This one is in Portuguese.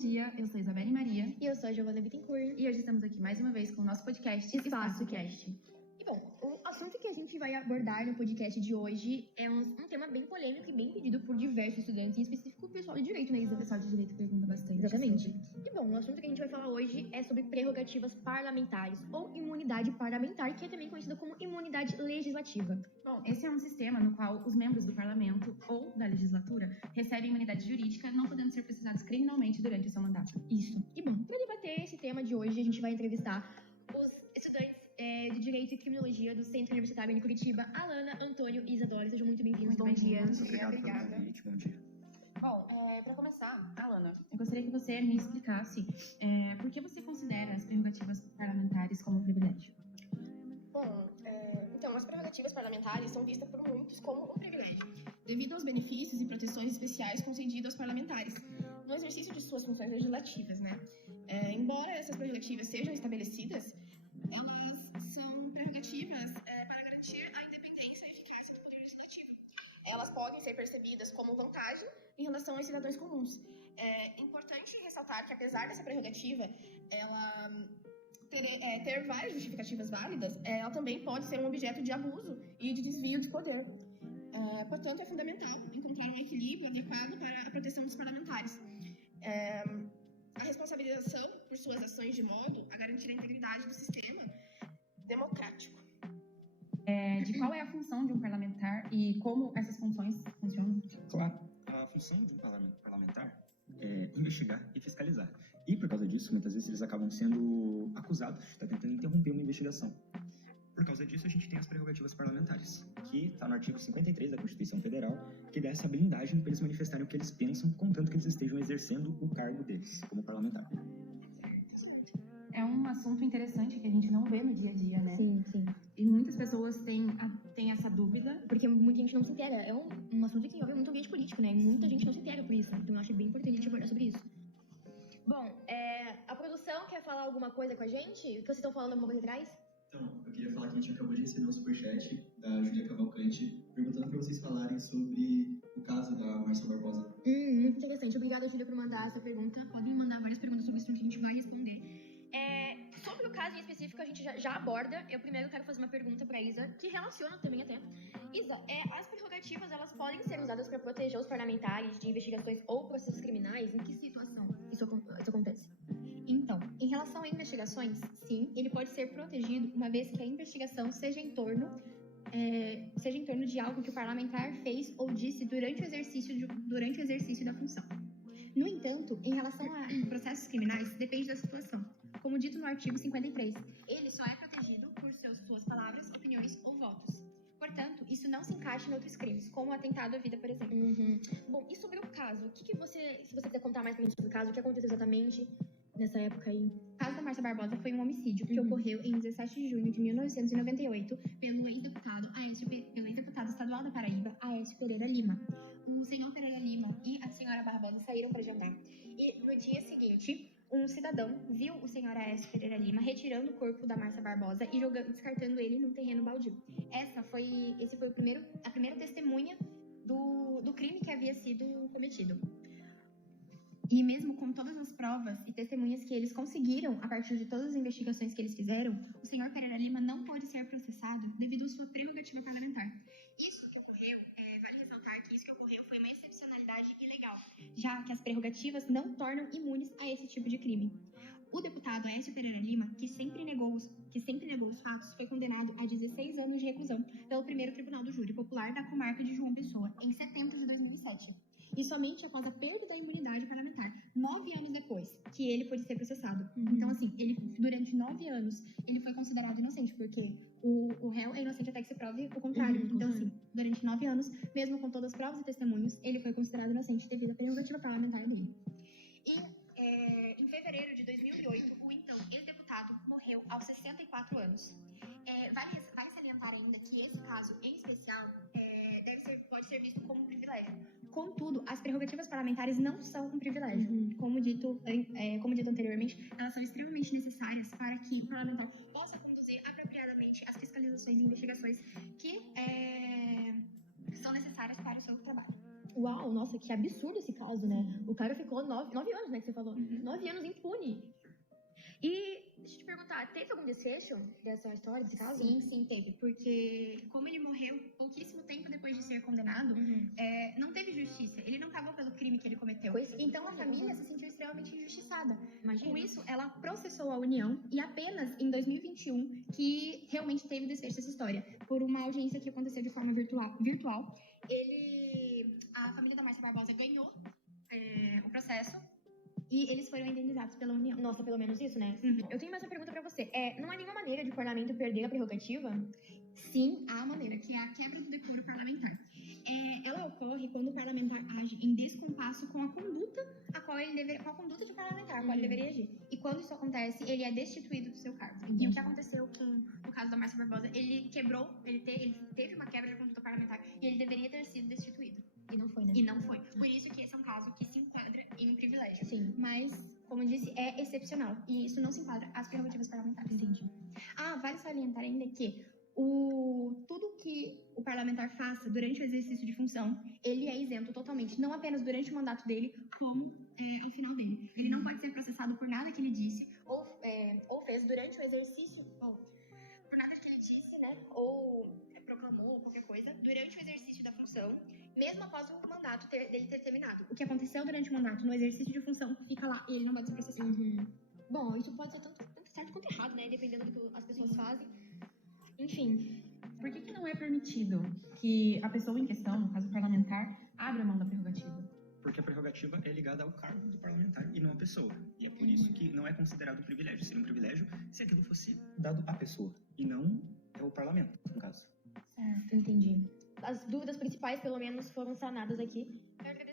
dia, eu sou Isabelle Maria. E eu sou a Giovana Bittencourt. E hoje estamos aqui mais uma vez com o nosso podcast Espaço Cast. E bom, o assunto que a gente vai abordar no podcast de hoje é um tema bem polêmico e bem pedido por diversos estudantes, em específico o pessoal de Direito, né, Isa? O pessoal de Direito pergunta bastante. Exatamente. E bom, o assunto que a gente vai falar hoje é sobre prerrogativas parlamentares, ou imunidade parlamentar, que é também conhecida como imunidade legislativa. Bom, esse é um sistema no qual os membros do parlamento ou da legislatura recebem imunidade jurídica, não podendo ser processados criminalmente durante o seu mandato. Isso. E bom, para debater esse tema de hoje, a gente vai entrevistar os estudantes de Direito e Criminologia do Centro Universitário de Curitiba, Alana, Antônio e Isadora. Sejam muito bem-vindos. Bom dia. Obrigado pelo convite. Bom dia. Bom, para começar, Alana, eu gostaria que você me explicasse por que você considera as prerrogativas parlamentares como um privilégio. Bom, então, as prerrogativas parlamentares são vistas por muitos como um privilégio, devido aos benefícios e proteções especiais concedidos aos parlamentares no exercício de suas funções legislativas, né? Embora essas prerrogativas sejam estabelecidas, elas são prerrogativas para garantir a independência e eficácia do poder legislativo. Elas podem ser percebidas como vantagem em relação aos cidadãos comuns. É importante ressaltar que, apesar dessa prerrogativa, ela ter várias justificativas válidas, ela também pode ser um objeto de abuso e de desvio de poder. Portanto, é fundamental encontrar um equilíbrio adequado para a proteção dos parlamentares. A responsabilização por suas ações de modo a garantir a integridade do sistema democrático. De qual é a função de um parlamentar e como essas funções funcionam? Claro, a função de um parlamentar é investigar e fiscalizar. E por causa disso, muitas vezes eles acabam sendo acusados de estar tentando interromper uma investigação. Por causa disso, a gente tem as prerrogativas parlamentares, que está no artigo 53 da Constituição Federal, que dá essa blindagem para eles manifestarem o que eles pensam, contanto que eles estejam exercendo o cargo deles como parlamentar. É um assunto interessante que a gente não vê no dia a dia, né? Sim, sim. E muitas pessoas têm essa dúvida. Porque muita gente não se inteira. É um assunto que envolve muito ambiente político, né? E muita gente não se inteira por isso. Então eu acho bem importante a gente abordar sobre isso. Bom, a produção quer falar alguma coisa com a gente? O que vocês estão falando alguma coisa atrás? Então, eu queria falar que a gente acabou de receber um superchat da Júlia Cavalcante, perguntando para vocês falarem sobre o caso da Márcia Barbosa. Muito interessante. Obrigada, Júlia, por mandar essa pergunta. Podem mandar várias perguntas sobre isso que a gente vai responder. Sobre o caso em específico, a gente já aborda. Eu primeiro quero fazer uma pergunta para Isa, que relaciona também até. Isa, as prerrogativas, elas podem ser usadas para proteger os parlamentares de investigações ou processos criminais? Em que situação isso acontece? Então, em relação a investigações, sim, ele pode ser protegido uma vez que a investigação seja em torno de algo que o parlamentar fez ou disse durante o exercício da função. No entanto, em relação a processos criminais, depende da situação. Como dito no artigo 53, ele só é protegido por suas palavras, opiniões ou votos. Portanto, isso não se encaixa em outros crimes, como o atentado à vida, por exemplo. Bom, e sobre o caso? Se você quiser contar mais pra gente sobre o caso, o que aconteceu exatamente nessa época aí? O caso da Márcia Barbosa foi um homicídio que ocorreu em 17 de junho de 1998 pelo ex-deputado estadual da Paraíba, Aécio Pereira Lima. O senhor Pereira Lima e a senhora Barbosa saíram para jantar. E no dia seguinte, um cidadão viu o senhor Aécio Pereira Lima retirando o corpo da Márcia Barbosa e descartando ele num terreno baldio. Essa foi a primeira testemunha do crime que havia sido cometido. E mesmo com todas as provas e testemunhas que eles conseguiram a partir de todas as investigações que eles fizeram, o senhor Pereira Lima não pôde ser processado devido à sua prerrogativa parlamentar. Isso que ocorreu, vale ressaltar que isso que ocorreu foi uma excepcionalidade ilegal, já que as prerrogativas não tornam imunes a esse tipo de crime. O deputado Aécio Pereira Lima, que sempre negou os fatos, foi condenado a 16 anos de reclusão pelo primeiro Tribunal do Júri Popular da comarca de João Pessoa, em setembro de 2007. E somente após a perda da imunidade parlamentar, 9 anos depois, que ele pôde ser processado. Então, assim, durante 9 anos, ele foi considerado inocente, porque o réu é inocente até que se prove o contrário. Então, assim, durante 9 anos, mesmo com todas as provas e testemunhos, ele foi considerado inocente devido à prerrogativa parlamentar dele. E em fevereiro de 2008, o então ex-deputado morreu aos 64 anos. Vale salientar ainda que esse caso, em especial, pode ser visto como um privilégio. Contudo, as prerrogativas parlamentares não são um privilégio. Como dito anteriormente, elas são extremamente necessárias para que o parlamentar possa conduzir apropriadamente as fiscalizações e investigações que são necessárias para o seu trabalho. Uau, nossa, que absurdo esse caso, né? O cara ficou 9 anos, né, que você falou. 9 anos impune. E, deixa eu te perguntar, teve algum desfecho dessa história, desse caso? Sim, teve. Porque como ele morreu pouquíssimo tempo depois de ser condenado, não teve justiça. Ele não pagou pelo crime que ele cometeu. Pois é. Então a família se sentiu extremamente injustiçada. Imagina. Com isso, ela processou a União e apenas em 2021 que realmente teve desfecho dessa história. Por uma audiência que aconteceu de forma virtual. A família da Márcia Barbosa ganhou o processo e eles foram indenizados pela União. Nossa, pelo menos isso, né? Eu tenho mais uma pergunta pra você. Não há nenhuma maneira de o parlamento perder a prerrogativa? Sim, há maneira, que é a quebra do decoro parlamentar. Ela ocorre quando o parlamentar age em descompasso com a conduta com a conduta de parlamentar, a qual ele deveria agir. E quando isso acontece, ele é destituído do seu cargo. E o que aconteceu no caso da Márcia Barbosa, ele teve uma quebra de conduta parlamentar e ele deveria ter sido destituído. E não foi, né? E não foi. Por isso que esse é um caso que se enquadra em privilégio. Sim. Mas, como eu disse, é excepcional. E isso não se enquadra às prerrogativas parlamentares. Entendi. Vale salientar ainda que tudo que o parlamentar faça durante o exercício de função, ele é isento totalmente, não apenas durante o mandato dele, como ao final dele. Ele não pode ser processado por nada que ele disse Ou fez durante o exercício, por nada que ele disse, né? Ou proclamou, ou qualquer coisa, durante o exercício da função, mesmo após o mandato dele ter terminado. O que aconteceu durante o mandato, no exercício de função, fica lá e ele não pode ser processado. Bom, isso pode ser tanto certo quanto errado, né? Dependendo do que as pessoas fazem. Enfim. Por que não é permitido que a pessoa em questão, no caso parlamentar, abra mão da prerrogativa? Porque a prerrogativa é ligada ao cargo do parlamentar e não à pessoa. E é por isso que não é considerado um privilégio. Seria um privilégio se aquilo fosse dado à pessoa e não ao parlamento, no caso. Certo, entendi. As dúvidas principais, pelo menos, foram sanadas aqui. Eu agradeço